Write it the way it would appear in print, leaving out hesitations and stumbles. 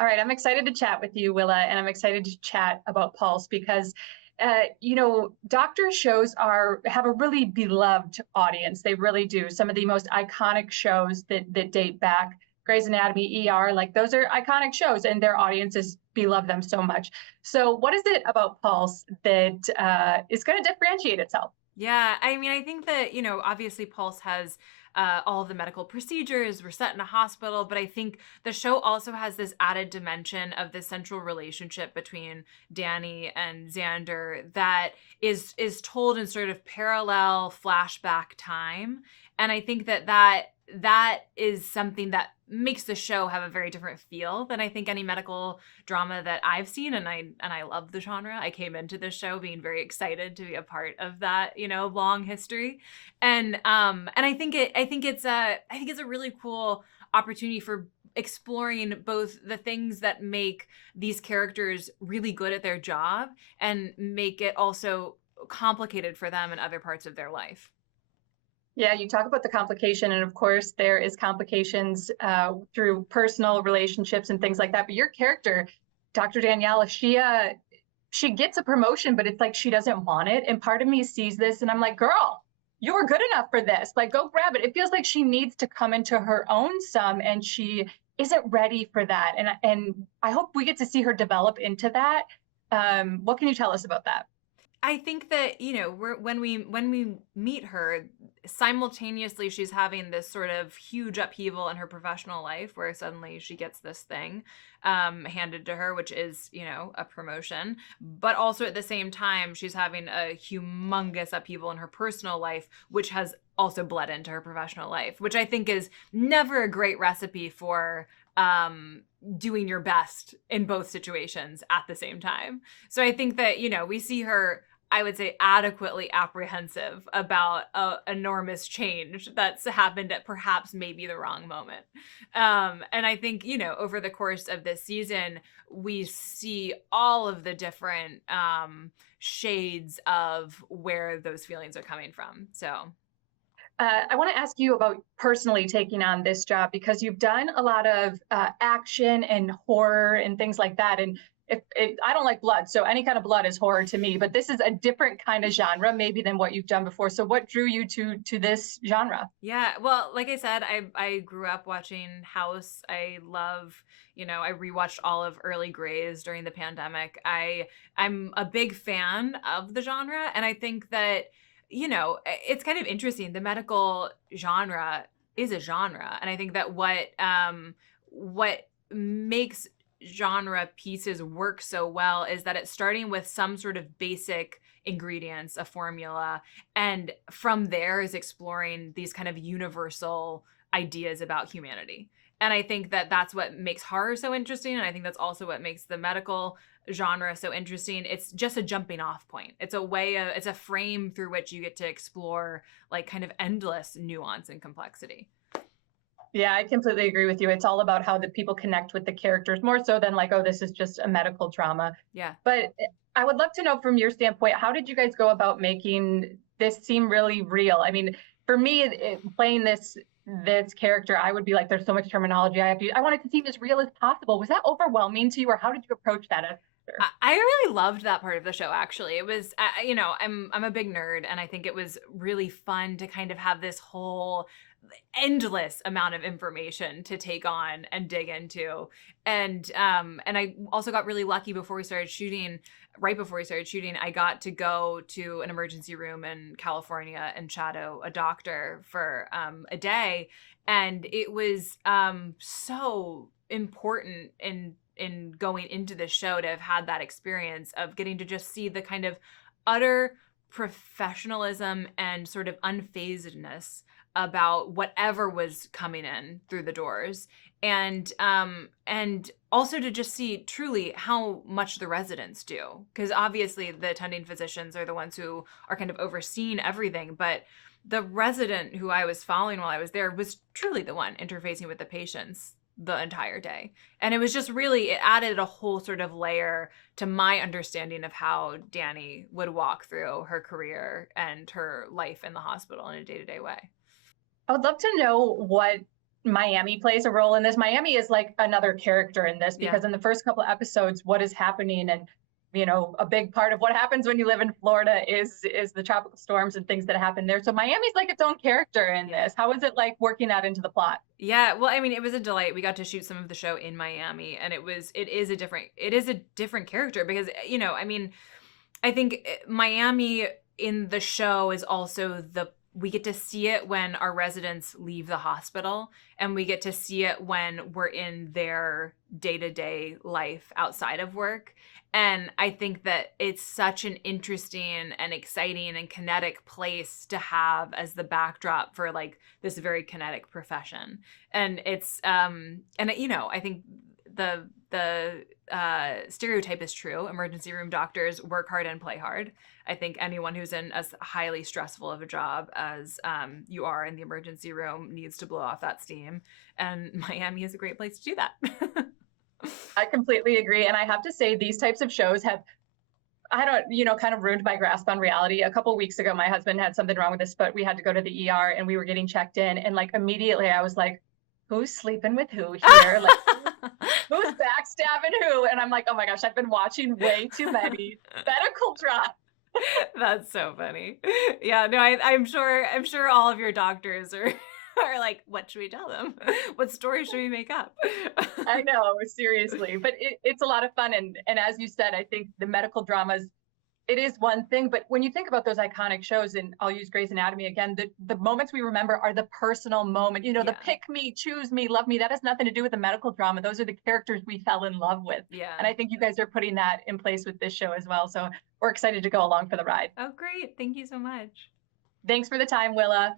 All right, I'm excited to chat with you, Willa, and I'm excited to chat about Pulse because, doctor shows have a really beloved audience. They really do. Some of the most iconic shows that date back, Grey's Anatomy, ER, like those are iconic shows, and their audiences beloved them so much. So, what is it about Pulse that is going to differentiate itself? Yeah, I mean, I think that, obviously Pulse has all of the medical procedures. We're set in a hospital, but I think the show also has this added dimension of the central relationship between Danny and Xander that is told in sort of parallel flashback time. And I think that is something that makes the show have a very different feel than I think any medical drama that I've seen, and I love the genre. I came into this show being very excited to be a part of that, long history. And I think it's a really cool opportunity for exploring both the things that make these characters really good at their job and make it also complicated for them in other parts of their life. Yeah, you talk about the complication, and of course, there is complications through personal relationships and things like that. But your character, Dr. Danielle, she gets a promotion, but it's like she doesn't want it. And part of me sees this, and I'm like, girl, you were good enough for this. Like, go grab it. It feels like she needs to come into her own some, and she isn't ready for that. And I hope we get to see her develop into that. What can you tell us about that? I think that when we meet her, simultaneously she's having this sort of huge upheaval in her professional life, where suddenly she gets this thing handed to her, which is a promotion. But also at the same time, she's having a humongous upheaval in her personal life, which has also bled into her professional life, which I think is never a great recipe for doing your best in both situations at the same time. So I think that, we see her, I would say, adequately apprehensive about a enormous change that's happened at perhaps maybe the wrong moment. And I think, over the course of this season, we see all of the different shades of where those feelings are coming from. So, I want to ask you about personally taking on this job because you've done a lot of action and horror and things like that. And if I don't like blood, so any kind of blood is horror to me. But this is a different kind of genre, maybe than what you've done before. So, what drew you to this genre? yeah, well, like I said, I grew up watching House. I rewatched all of early Grey's during the pandemic. I'm a big fan of the genre, and I think that it's kind of interesting. The medical genre is a genre, and I think that what makes genre pieces work so well is that it's starting with some sort of basic ingredients, a formula, and from there is exploring these kind of universal ideas about humanity. And I think that that's what makes horror so interesting, and I think that's also what makes the medical genre so interesting. It's just a jumping off point. It's a frame through which you get to explore like kind of endless nuance and complexity. Yeah, I completely agree with you. It's all about how the people connect with the characters more so than like, oh, this is just a medical drama. Yeah. But I would love to know from your standpoint, how did you guys go about making this seem really real? I mean, for me, playing this character, I would be like, there's so much terminology I want it to seem as real as possible. Was that overwhelming to you, or how did you approach that as an actor? I really loved that part of the show. Actually, it was, I'm a big nerd, and I think it was really fun to kind of have this whole endless amount of information to take on and dig into. And I also got really lucky before we started shooting. Right before we started shooting, I got to go to an emergency room in California and shadow a doctor for a day, and it was so important in going into the show to have had that experience of getting to just see the kind of utter professionalism and sort of unfazedness about whatever was coming in through the doors, and also to just see truly how much the residents do, because obviously the attending physicians are the ones who are kind of overseeing everything, but the resident who I was following while I was there was truly the one interfacing with the patients the entire day. And it was just really, it added a whole sort of layer to my understanding of how Danny would walk through her career and her life in the hospital in a day-to-day way. I would love to know what Miami plays a role in this. Miami is like another character in this Yeah. because in the first couple of episodes, what is happening, and a big part of what happens when you live in Florida is the tropical storms and things that happen there. So Miami's like its own character in Yeah. this. How is it like working that into the plot? Yeah, well, I mean, it was a delight. We got to shoot some of the show in Miami, and it is a different character because, I mean, I think Miami in the show is also we get to see it when our residents leave the hospital, and we get to see it when we're in their day-to-day life outside of work. And I think that it's such an interesting and exciting and kinetic place to have as the backdrop for like this very kinetic profession. And it's I think the stereotype is true. Emergency room doctors work hard and play hard. I think anyone who's in as highly stressful of a job as you are in the emergency room needs to blow off that steam. And Miami is a great place to do that. I completely agree. And I have to say, these types of shows have, I don't, kind of ruined my grasp on reality. A couple of weeks ago, my husband had something wrong with his foot. We had to go to the ER and we were getting checked in. And like immediately I was like, who's sleeping with who here? Like, who's backstabbing who? And I'm like, oh my gosh, I've been watching way too many medical dramas. That's so funny. Yeah, no, I'm sure all of your doctors are like, what should we tell them? What story should we make up? I know, seriously, but it's a lot of fun. And as you said, I think the medical dramas, it is one thing, but when you think about those iconic shows, and I'll use Grey's Anatomy again, the moments we remember are the personal moment, the pick me, choose me, love me. That has nothing to do with the medical drama. Those are the characters we fell in love with. Yeah. And I think you guys are putting that in place with this show as well. So we're excited to go along for the ride. Oh, great. Thank you so much. Thanks for the time, Willa.